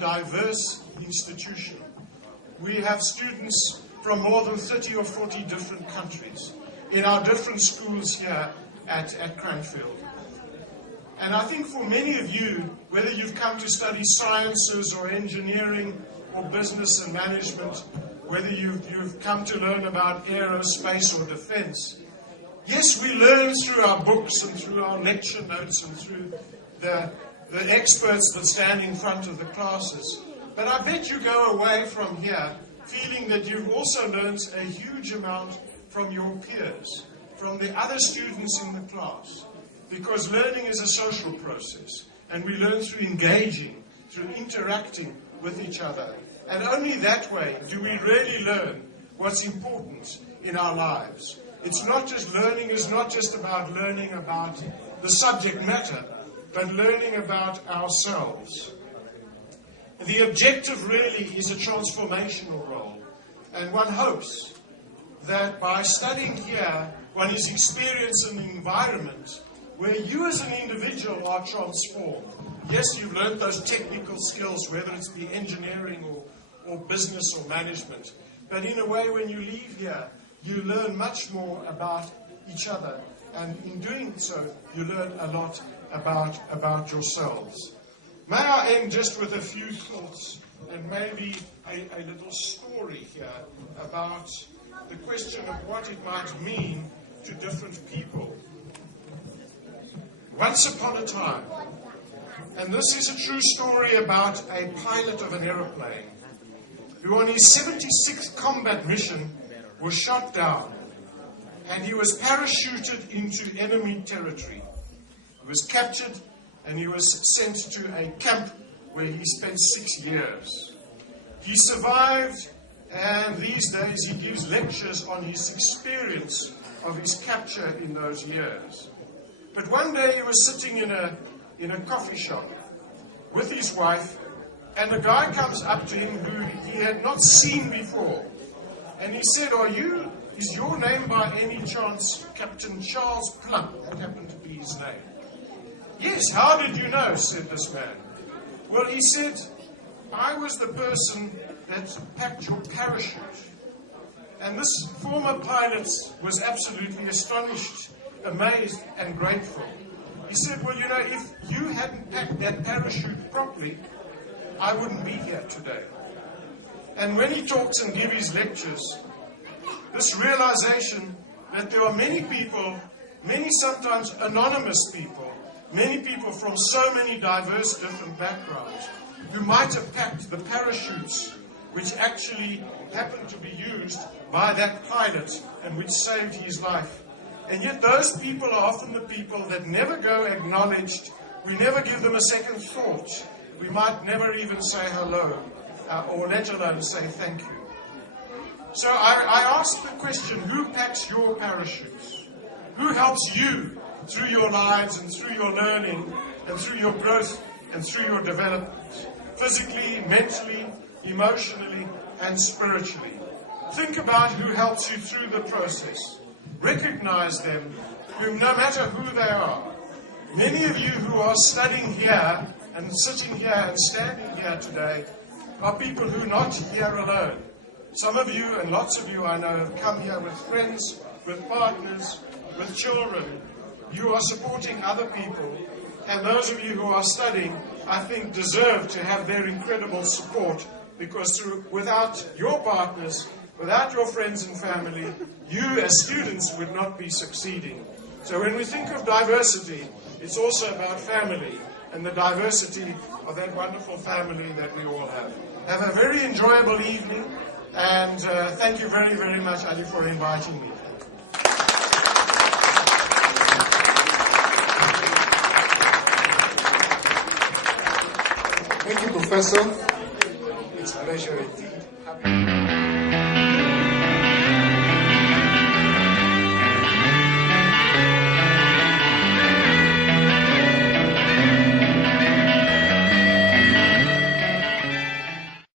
diverse institution. We have students from more than 30 or 40 different countries in our different schools here at Cranfield. And I think for many of you, whether you've come to study sciences or engineering or business and management, whether you've come to learn about aerospace or defense, yes, we learn through our books and through our lecture notes and through the experts that stand in front of the classes. But I bet you go away from here feeling that you've also learned a huge amount from your peers, from the other students in the class. Because learning is a social process, and we learn through engaging, through interacting with each other. And only that way do we really learn what's important in our lives. It's not just learning is not just about learning about the subject matter, but learning about ourselves. The objective really is a transformational role, and one hopes that by studying here, one is experiencing an environment where you as an individual are transformed. Yes, you've learned those technical skills, whether it's be engineering or business or management, but in a way when you leave here, you learn much more about each other, and in doing so, you learn a lot about yourselves. May I end just with a few thoughts and maybe a little story here about the question of what it might mean to different people. Once upon a time, and this is a true story about a pilot of an aeroplane who on his 76th combat mission was shot down, and he was parachuted into enemy territory. He was captured and he was sent to a camp where he spent 6 years. He survived, and these days he gives lectures on his experience of his capture in those years. But one day he was sitting in a coffee shop with his wife, and a guy comes up to him who he had not seen before. And he said, is your name by any chance Captain Charles Plumb? That happened to be his name. Yes, how did you know? Said this man. Well, he said, I was the person that packed your parachute. And this former pilot was absolutely astonished, amazed and grateful. He said, well, if you hadn't packed that parachute properly, I wouldn't be here today. And when he talks and gives his lectures, this realization that there are many people, many sometimes anonymous people, many people from so many diverse different backgrounds, who might have packed the parachutes which actually happened to be used by that pilot and which saved his life. And yet those people are often the people that never go acknowledged. We never give them a second thought. We might never even say hello, or let alone say thank you. So I ask the question, who packs your parachutes? Who helps you through your lives and through your learning and through your growth and through your development? Physically, mentally, emotionally, and spiritually. Think about who helps you through the process. Recognize them, no matter who they are. Many of you who are studying here and sitting here and standing here today are people who are not here alone. Some of you, and lots of you I know, have come here with friends, with partners, with children. You are supporting other people, and those of you who are studying, I think, deserve to have their incredible support, because without your partners, without your friends and family, you as students would not be succeeding. So when we think of diversity, it's also about family and the diversity of that wonderful family that we all have. Have a very enjoyable evening, and thank you very, very much, Ali, for inviting me. Thank you, Professor. It's a pleasure indeed.